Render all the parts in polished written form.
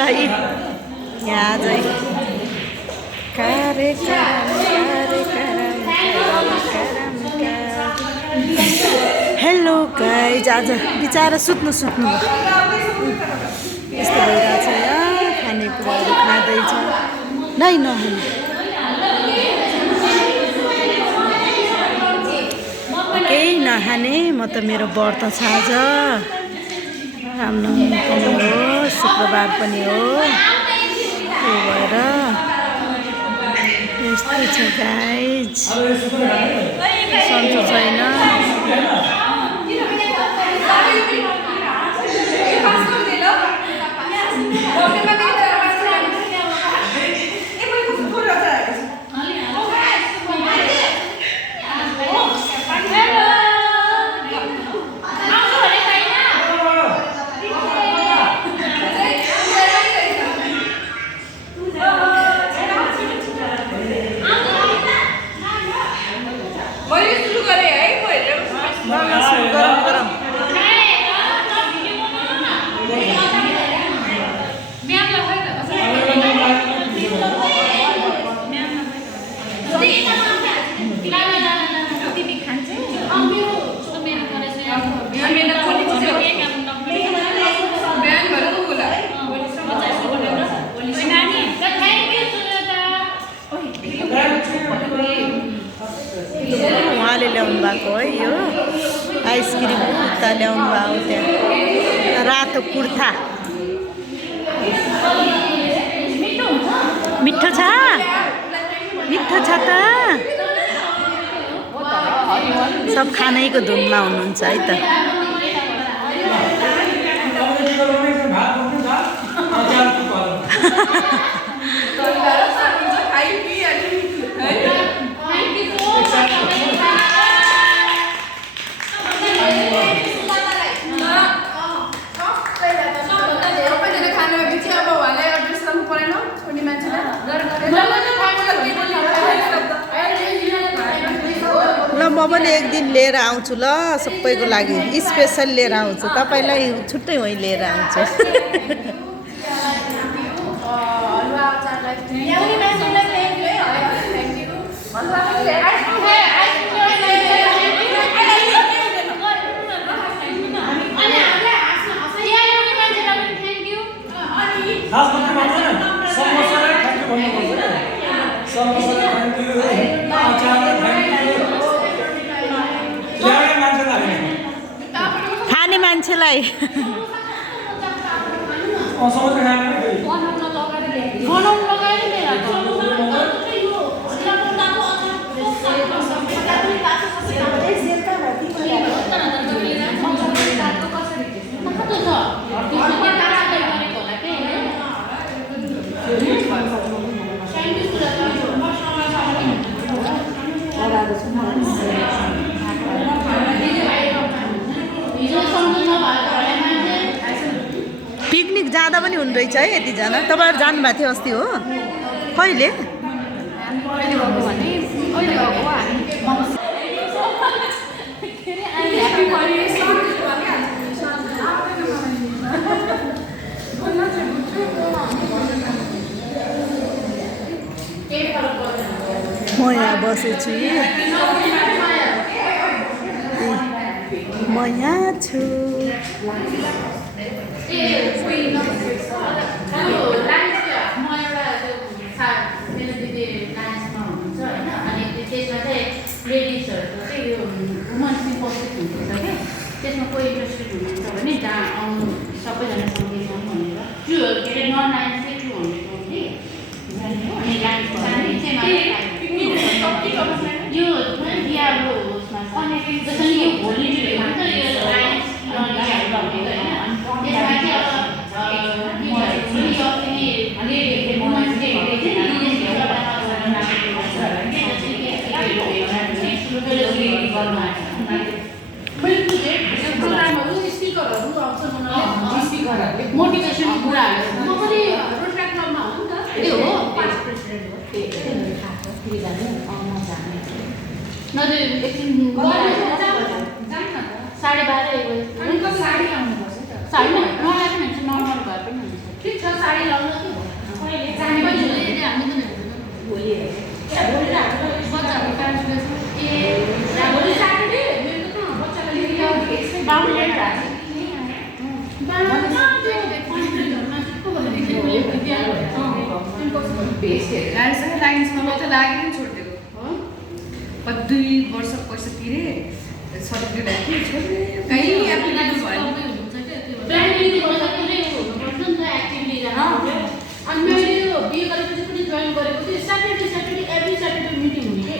तिमीलाई यहाँ चाहिँ हेलो गाइज, आज बिचारा सुत्नु यस्तो भइरहेछ यहाँ। खानेकुराहरू खाँदैछ नै नहुने केही नखाने। म त मेरो व्रत छ आज, रामनवमी पनि हो, शुक्रबार पनि हो, त्यही भएर यस्तो छ गाइज। सन्चो छैन। उहाँले ल्याउनु भएको है यो आइसक्रिम कुर्ता ल्याउनु भएको, त्यहाँ रातो कुर्ता। मिठो छ, मिठो छ त। सब खानैको धुनमा हुनुहुन्छ है त। ल म पनि एक दिन लिएर आउँछु ल, सबैको लागि स्पेसल लिएर आउँछु, तपाईँलाई छुट्टै वहीँ लिएर आउँछु। खाने मान्छेलाई पिकनिक जाँदा पनि हुने रहेछ है यतिजना। तपाईँहरू जानुभएको थियो अस्ति हो? कहिले? म यहाँ बसेछु, म यहाँ छु। लेडिजहरूको चाहिँ यो वुमन्स इम्पोर्टेन्ट हुन्छ क्या, त्यसमा कोही इन्ट्रेस्टेड हुनुहुन्छ भने जहाँ आउनु सबैजना सँगै जाउँ भनेर त्यो के अरे नन आइन्सले 200 ओन्ली यो बिहाको उसमा जसरी यो भोलि भन्छ यो आइन्स त्यसमा मोटिभेसन कुराहरू म पनि रोड ट्र्याकमा हो नि त, त्यो हो पास प्रेसिडेन्ट हो, त्यही जाने नजिक एकछिन 12:30 साढे 12 साडी आउनुपर्छ नि त। साडी नलागे भने चाहिँ नर्मल घर पनि हुन्छ। ठिक छ साडी लाउन के भयो जाने पनि हुँदैन हामी पनि भोलि बच्चाहरू प्यारेन्ट्स ए भोलि स्याटरडे मेरो त कहाँ बच्चालाई लिएर आउने बाबु लिएर लाइन्समा मात्रै लागेर नि छोडिदिएको 2 वर्ष पैसा तिरे सर्टिफिकेट आएको कहीँ एप्लिकेसन भयो अनि मैले यो बिए गरेपछि पनि जोइन गरेको थिएँ स्याटरडे एभ्री स्याटरडे मिटिङ हुने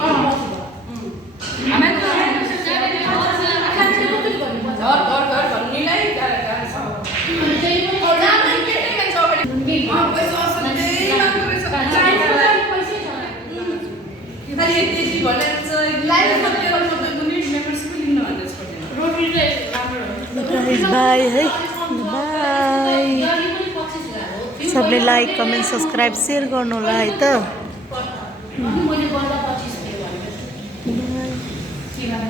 कि बाई है बाई सबले लाइक कमेन्ट सब्सक्राइब सेयर गर्नु होला है त मैले गर्दा 25 बाई